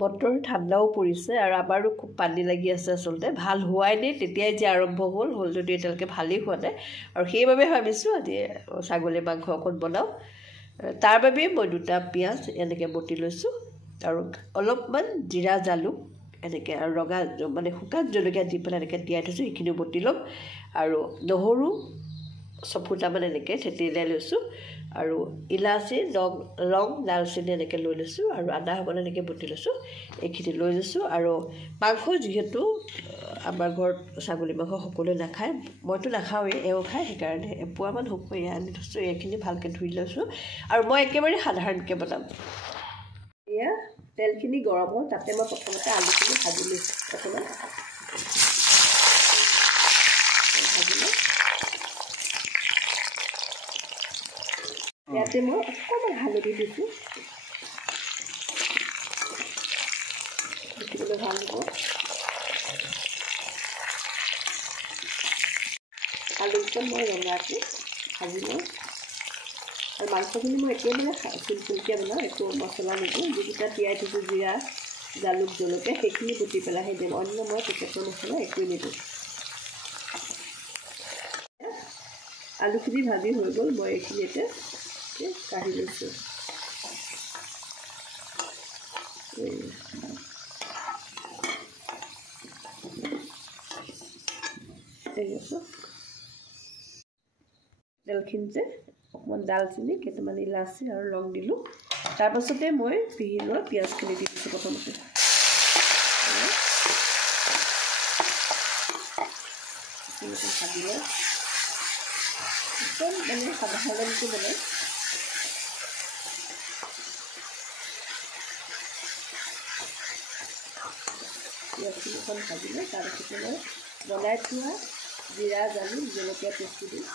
বতৰ ঠাণ্ডাও পৰিছে আৰু আমাৰো খুব পানী লাগি আছে আচলতে ভাল হোৱাই নাই তেতিয়াই যে আৰম্ভ হ'ল যদি এতিয়ালৈকে ভালেই হোৱা নাই আৰু সেইবাবে ভাবিছোঁ আজি ছাগলী মাংস অকণ বনাওঁ তাৰ বাবে মই 2টা পিঁয়াজ এনেকৈ বটি লৈছোঁ আৰু অলপমান জিৰা জালুক এনেকৈ আৰু ৰঙা মানে শুকান জলকীয়া দি পেলাই এনেকৈ তিয়াই থৈছোঁ সেইখিনিও বটি ল'ম আৰু নহৰু 6 ফুটামান এনেকৈ থেতেলিয়াই লৈছোঁ আৰু ইলাচি লং দালচেনি এনেকৈ লৈ লৈছোঁ আৰু আদা অকণ এনেকৈ বটি লৈছোঁ এইখিনি লৈ লৈছোঁ আৰু মাংস যিহেতু আমাৰ ঘৰত ছাগলী মাংস সকলোৱে নাখায় মইতো নাখাওঁৱেই এওঁ খায় সেইকাৰণে এপোৱামান আনি থৈছোঁ এইখিনি ভালকৈ ধুই লৈছোঁ আৰু মই একেবাৰে সাধাৰণকৈ বনাম এয়া তেলখিনি গৰম হ'ল তাতে মই প্ৰথমতে আলুখিনি ভাজি লৈছোঁ অকণমান ভাজিলোঁ ইয়াতে মই অকণমান হালধি দিছোঁ দেখিবলৈ ভাল হ'ব আলুটো মই ৰঙাকৈ ভাজি লওঁ আৰু মাংসখিনি মই একেবাৰে চিম্পুলকৈ বনাওঁ একো মছলা নিদিওঁ যিকেইটা তিয়াই থৈছোঁ জিৰা জালুক জলকীয়া সেইখিনি বটি পেলাইহে দিম অন্য মই পেকেটৰ মছলা একোৱেই নিদিওঁ আলুখিনি ভাজি হৈ গ'ল মই এইখিনি এতিয়া কাঢ়ি লৈছোঁ তেলখিনিতে অকণমান দালচেনি কেইটামান ইলাচি আৰু লং দিলোঁ তাৰপাছতে মই পিহি লোৱা পিঁয়াজখিনি দি দিছোঁ প্ৰথমতে ভাজি লওঁ একদম মানে সাধাৰণকৈ বনাই পিঁয়াজখিনি অকণ ভাজি লওঁ তাৰপিছতে মই বনাই থোৱা জিৰা জালুক জলকীয়া পেষ্টটো দিওঁ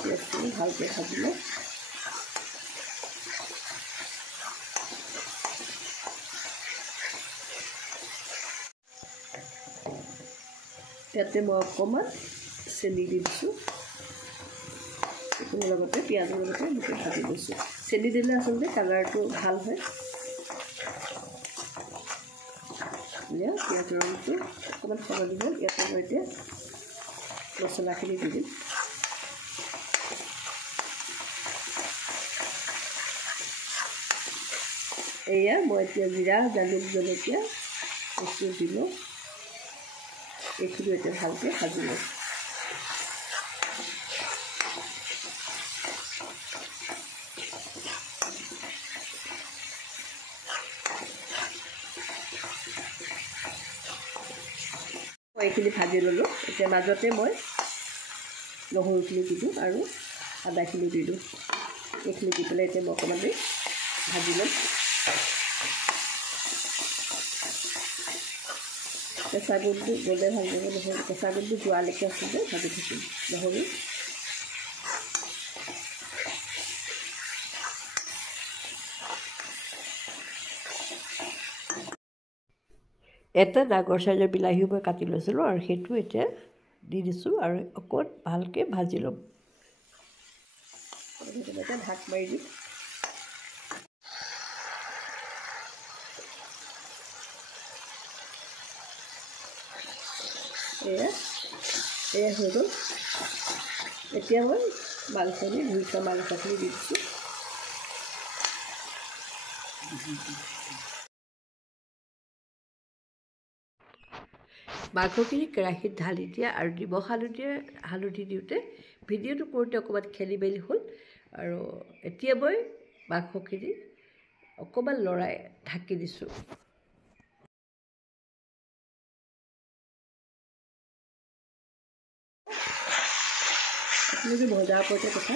পিঁয়াজখিনি ভালকৈ ভাজি লওঁ ইয়াতে মই অকণমান চেনি দি দিছোঁ এইখিনিৰ লগতে পিঁয়াজৰ লগতে এনেকৈ ভাজি লৈছোঁ চেনি দিলে আচলতে কালাৰটো ভাল হয় এতিয়া পিঁয়াজৰ ৰংটো অকণমান সলনি হ'ল ইয়াতে মই এতিয়া মছলাখিনি দি দিম এয়া মই এতিয়া জিৰা জালুক জলকীয়া বস্তু দিলোঁ এইখিনি এতিয়া ভালকৈ ভাজি লওঁ মই এইখিনি ভাজি ল'লোঁ এতিয়া মাজতে মই নহৰুখিনি দি দিওঁ আৰু আদাখিনি দি দিওঁ এইখিনি দি পেলাই এতিয়া মই অকণমান দেৰি ভাজি ল'ম কেঁচা গোন্ধটো গ'লে ভাল লাগিব নহৰু কেঁচা গোন্ধটো যোৱালৈকে আচলতে ভাজি থাকিম নহৰু এটা ডাঙৰ চাইজৰ বিলাহীও মই কাটি লৈছিলোঁ আৰু সেইটো এতিয়া দি দিছোঁ আৰু অকণ ভালকৈ ভাজি ল'ম তেনেকৈ ঢাক মাৰি দিম এয়া হৈ গ'ল এতিয়া মই মাংসখিনি ধুই থোৱা মাংসখিনি দি দিছোঁ মাংসখিনি কেৰাহীত ঢালি দিয়া আৰু নিমখ হালধি দিওঁতে ভিডিঅ'টো কৰোঁতে অকণমান খেলি মেলি হ'ল আৰু এতিয়া মই মাংসখিনি অকণমান লৰাই ঢাকি দিছোঁ আপোনালোকে ভজাৰ ওপৰতে কথা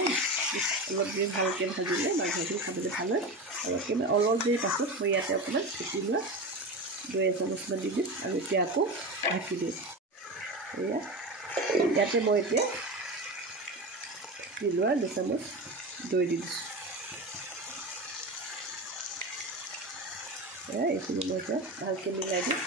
অলপ দেৰি ভালকৈ ভাজিলে মাংসখিনি খাবলৈ ভাল হয় আৰু একেবাৰে অলপ দেৰি পাছত মই ইয়াতে অকণমান ফেটি লোৱা 2 চামুচমান দি দিম আৰু এতিয়া আকৌ ঢাকি দিম এয়া ইয়াতে মই এতিয়া দি লোৱা 2 চামুচ দৈ দি দিছোঁ এইখিনি মই এতিয়া ভালকৈ মিলাই দিম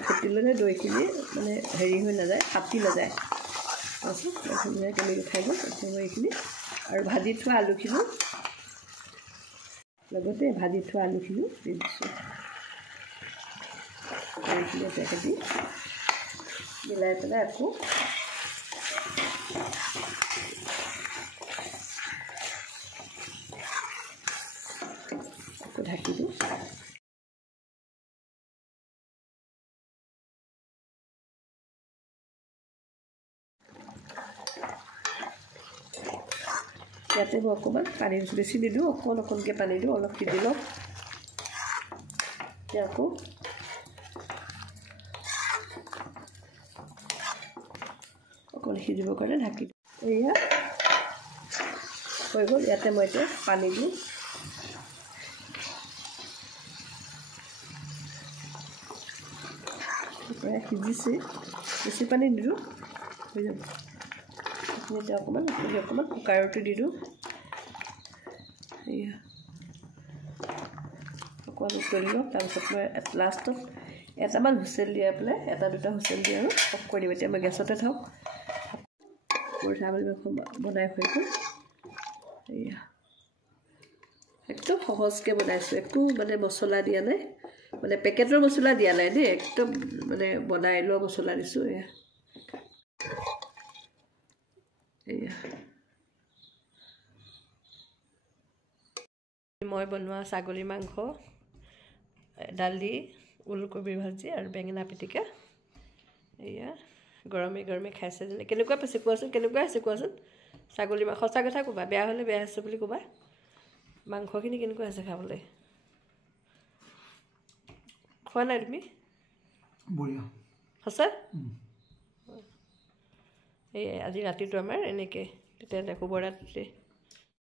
ফুটিলে দৈখিনি মানে হেৰি হৈ নাযায়, ফাটি নাযায়। তেনেকৈ খাই দিওঁ। এতিয়া এইখিনি আৰু ভাজি থোৱা আলুখিনি লগতে ভাজি থোৱা আলুখিনি দি দিছোঁ। এইখিনি এটাকে দি মিলাই পেলাই আকৌ ঢাকি দিওঁ। ইয়াতে মই অকণমান পানী বেছি নিদিওঁ, অকণকৈ পানী দিওঁ, অলপ সিজি লওঁ। এতিয়া আকৌ অকণমান সিজিবৰ কাৰণে ঢাকি দিওঁ। এয়া হৈ গ'ল। ইয়াতে মই এতিয়া পানী দিওঁ। প্ৰায় সিজিছে, বেছি পানী দিলোঁ হৈ যাব। এতিয়া অকণমান কুকাৰটো দি দিওঁ। এয়া অকণমান উতলি লওঁ। তাৰপিছত মই লাষ্টত এটামান হুইচেল দিয়াই পেলাই, এটা দুটা হুইচেল দি আৰু অফ কৰি দিম। এতিয়া মই গেছতে থওঁ। মোৰ ছাগলী মাংস বনাই হৈ গ'ল। এয়া একদম সহজকৈ বনাইছোঁ, একো মানে মছলা দিয়া নাই, মানে পেকেটৰ মছলা দিয়া নাই দেই, একদম মানে বনাই লোৱা মছলা দিছোঁ। এয়া মই বনোৱা ছাগলী মাংস, দালি, ওলকবি ভাজি আৰু বেঙেনা পিটিকা। এয়া গৰমে গৰমে খাইছে যেনে। কেনেকুৱা পাইছে কোৱাচোন, কেনেকুৱা হৈছে কোৱাচোন? ছাগলী মাংস সঁচা কথা ক'বা, বেয়া হ'লে বেয়া হৈছে বুলি ক'বা। মাংসখিনি কেনেকুৱা হৈছে খাবলৈ? খোৱা নাই তুমি? সঁচা? এই আজি ৰাতিটো আমাৰ এনেকৈ, তেতিয়াহ'লে শুভৰাত্ৰি।